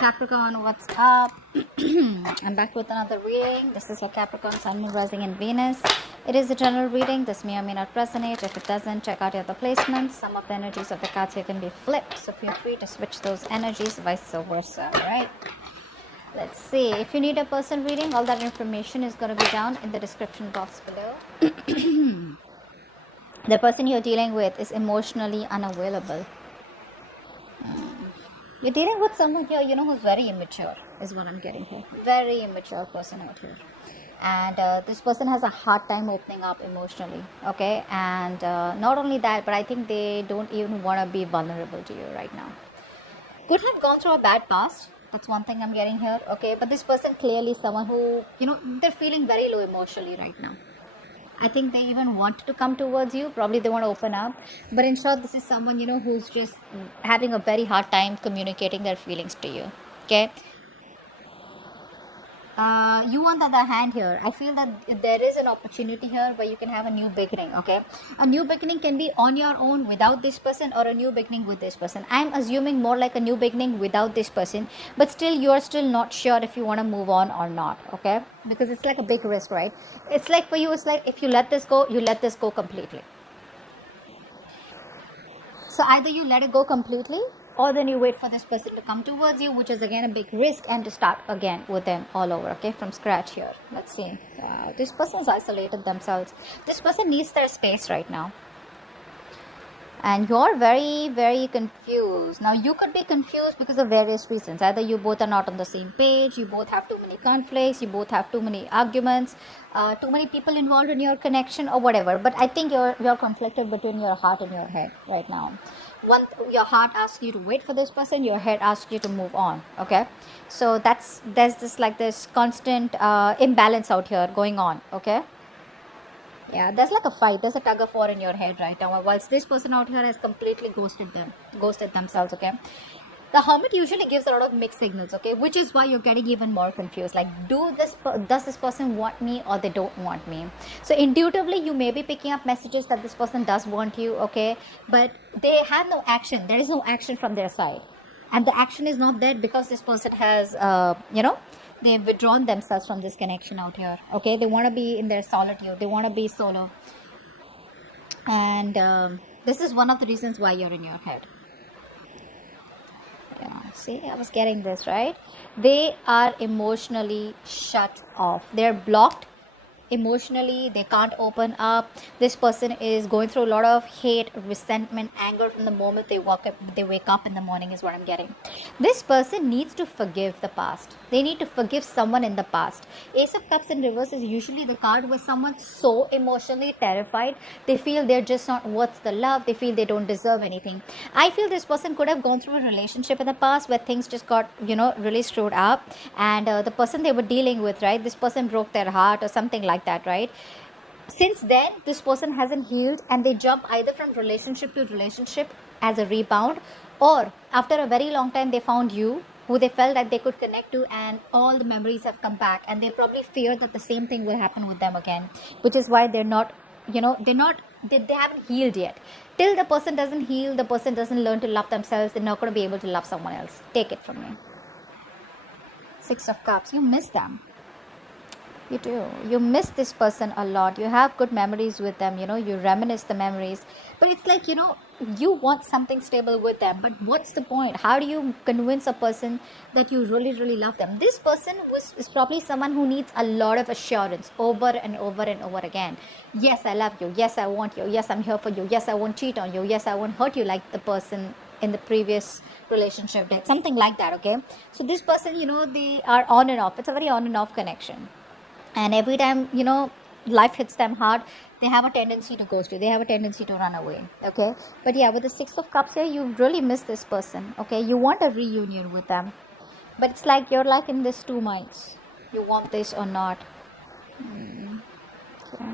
Capricorn, what's up? I'm back with another reading. This is for Capricorn, Sun, Moon, Rising, and Venus. It is a general reading. This may or may not resonate. If it doesn't, check out your other placements. Some of the energies of the cards here can be flipped, so feel free to switch those energies, vice versa. Alright? Let's see. If you need a person reading, all that information is going to be down in the description box below. The person you're dealing with is emotionally unavailable. You're dealing with someone here, you know, who's very immature, is what I'm getting here. Very immature person out here. And this person has a hard time opening up emotionally, okay? And not only that, but I think they don't even want to be vulnerable to you right now. Could have gone through a bad past. That's one thing I'm getting here, okay? But this person clearly is someone who, you know, they're feeling very low emotionally right now. I think they even want to come towards you. Probably they want to open up. But in short, this is someone, you know, who's just having a very hard time communicating their feelings to you. Okay? You on the other hand here, I feel that there is an opportunity here where you can have a new beginning, okay? A new beginning can be on your own without this person, or a new beginning with this person. I'm assuming more like a new beginning without this person, but still you're still not sure if you want to move on or not, okay? Because it's like a big risk, right? It's like for you, it's like if you let this go, you let this go completely. So either you let it go completely, or then you wait for this person to come towards you, which is again a big risk, and to start again with them all over, okay, from scratch here. Let's see. Wow, this person's isolated themselves. This person needs their space right now. And you're very, very confused. Now, you could be confused because of various reasons. Either you both are not on the same page, you both have too many conflicts, you both have too many arguments, too many people involved in your connection, or whatever. But I think you're conflicted between your heart and your head right now. Your heart asks you to wait for this person, your head asks you to move on, okay? So there's this constant imbalance out here going on, okay? Yeah, there's like a fight, there's a tug of war in your head right now, whilst this person out here has completely ghosted themselves, okay? The Hermit usually gives a lot of mixed signals, okay, which is why you're getting even more confused. Like, does this person want me, or they don't want me? So intuitively, you may be picking up messages that this person does want you, okay, but they have no action. There is no action from their side, and the action is not there because this person has, you know, they've withdrawn themselves from this connection out here, okay? They want to be in their solitude. They want to be solo, and this is one of the reasons why you're in your head. Yeah, see, I was getting this, right? They are emotionally shut off. They're blocked emotionally. They can't open up. This person is going through a lot of hate, resentment, anger from the moment they wake up in the morning, is what I'm getting. This person needs to forgive the past. They need to forgive someone in the past. Ace of Cups in reverse is usually the card where someone's so emotionally terrified, they feel they're just not worth the love. They feel they don't deserve anything. I feel this person could have gone through a relationship in the past where things just got, you know, really screwed up, and the person they were dealing with, right, this person broke their heart or something like that, right? Since then, this person hasn't healed, and they jump either from relationship to relationship as a rebound, or after a very long time they found you, who they felt that they could connect to, and all the memories have come back, and they probably fear that the same thing will happen with them again, which is why they're not, you know, they haven't healed yet. Till the person doesn't heal, the person doesn't learn to love themselves, they're not going to be able to love someone else. Take it from me. Six of Cups, you miss them. You do. You miss this person a lot. You have good memories with them, you know, you reminisce the memories. But it's like, you know, you want something stable with them. But what's the point? How do you convince a person that you really, really love them? This person is probably someone who needs a lot of assurance over and over and over again. Yes, I love you. Yes, I want you. Yes, I'm here for you. Yes, I won't cheat on you. Yes, I won't hurt you like the person in the previous relationship. Like something like that, okay? So this person, you know, they are on and off. It's a very on and off connection. And every time, you know, life hits them hard, they have a tendency to ghost you. They have a tendency to run away, okay? But yeah, with the Six of Cups here, you really miss this person, okay? You want a reunion with them. But it's like you're like in this two minds. You want this or not. Okay.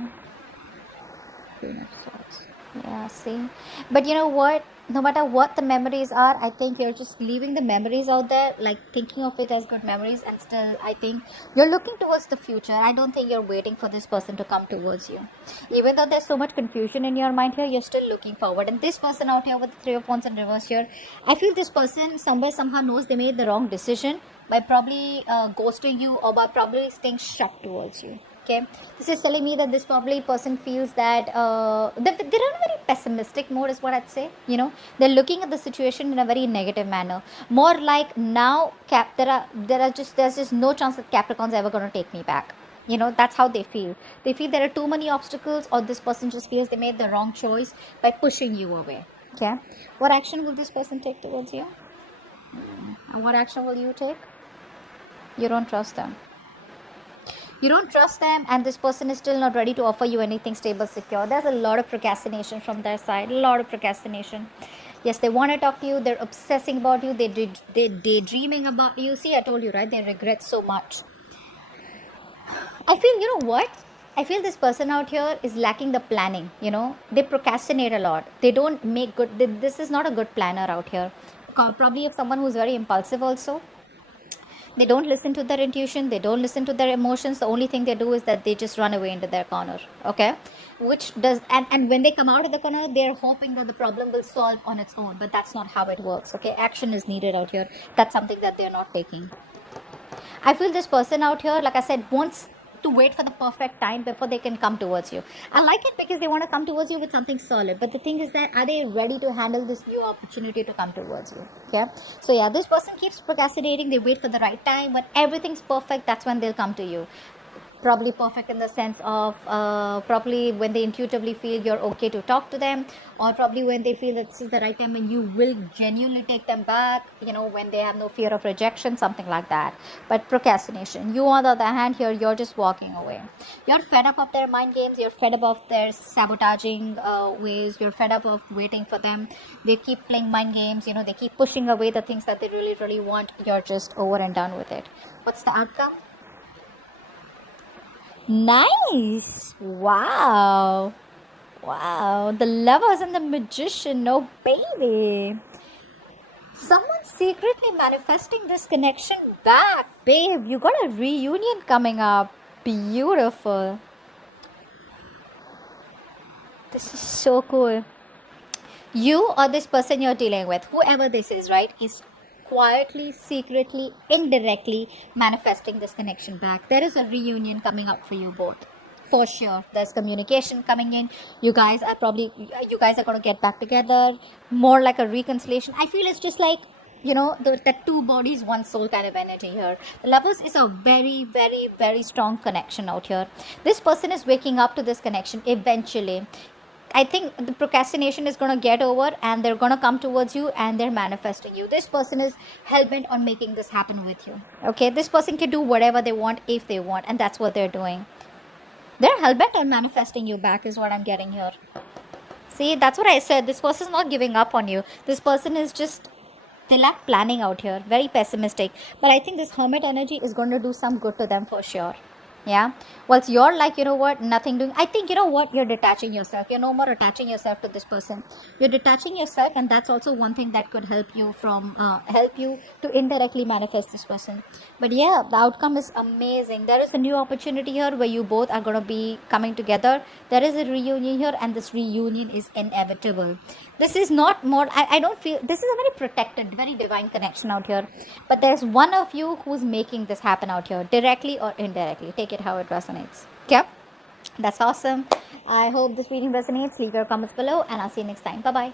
Queen of Swords. Yeah, see. But you know what? No matter what the memories are, I think you're just leaving the memories out there, like thinking of it as good memories, and still, I think you're looking towards the future. I don't think you're waiting for this person to come towards you. Even though there's so much confusion in your mind here, you're still looking forward. And this person out here with the Three of Wands in reverse here, I feel this person somewhere, somehow knows they made the wrong decision by probably ghosting you or by probably staying shut towards you. Okay, this is telling me that this probably person feels that they're in a very pessimistic mode, is what I'd say. You know, they're looking at the situation in a very negative manner, more like now there's just no chance that Capricorn's ever going to take me back. You know, that's how they feel. They feel there are too many obstacles, or this person just feels they made the wrong choice by pushing you away. Okay, what action will this person take towards you? And what action will you take? You don't trust them. You don't trust them, and this person is still not ready to offer you anything stable, secure. There's a lot of procrastination from their side. A lot of procrastination. Yes, they want to talk to you. They're obsessing about you. They're daydreaming about you. See, I told you, right? They regret so much. I feel, you know what? I feel this person out here is lacking the planning. You know, they procrastinate a lot. They don't make good. This is not a good planner out here. Probably if someone who's very impulsive also. They don't listen to their intuition. They don't listen to their emotions. The only thing they do is that they just run away into their corner. Okay, which does, and when they come out of the corner, they're hoping that the problem will solve on its own. But that's not how it works. Okay, action is needed out here. That's something that they're not taking. I feel this person out here, like I said, wants to wait for the perfect time before they can come towards you. I like it because they want to come towards you with something solid. But the thing is that, are they ready to handle this new opportunity to come towards you? Okay. So yeah, this person keeps procrastinating. They wait for the right time. When everything's perfect, that's when they'll come to you. Probably perfect in the sense of probably when they intuitively feel you're okay to talk to them, or probably when they feel that this is the right time and you will genuinely take them back, you know, when they have no fear of rejection, something like that. But procrastination, you on the other hand here, you're just walking away. You're fed up of their mind games. You're fed up of their sabotaging ways. You're fed up of waiting for them. They keep playing mind games, you know, they keep pushing away the things that they really want. You're just over and done with it. What's the outcome? Nice. Wow. Wow. The Lovers and the Magician. Oh, baby. Someone's secretly manifesting this connection back. Babe, you got a reunion coming up. Beautiful. This is so cool. You or this person you're dealing with, whoever this is, right, is quietly, secretly, indirectly manifesting this connection back. There is a reunion coming up for you both. For sure. There's communication coming in. You guys are going to get back together. More like a reconciliation. I feel it's just like, you know, the two bodies, one soul kind of energy here. The Lovers is a very strong connection out here. This person is waking up to this connection eventually. I think the procrastination is going to get over, and they're going to come towards you, and they're manifesting you. This person is hell-bent on making this happen with you. Okay, this person can do whatever they want if they want, and that's what they're doing. They're hell-bent on manifesting you back is what I'm getting here. See, that's what I said. This person is not giving up on you. This person is just, they lack planning out here. Very pessimistic. But I think this Hermit energy is going to do some good to them for sure. Yeah, whilst you're like, you know what, nothing doing. I think, you know what, you're detaching yourself. You're no more attaching yourself to this person. You're detaching yourself, and that's also one thing that could help you to indirectly manifest this person. But yeah, the outcome is amazing. There is a new opportunity here where you both are going to be coming together. There is a reunion here, and this reunion is inevitable. This is not more, I don't feel, this is a very protected, very divine connection out here. But there's one of you who's making this happen out here, directly or indirectly. Take it how it resonates. Okay? That's awesome. I hope this reading resonates. Leave your comments below, and I'll see you next time. Bye-bye.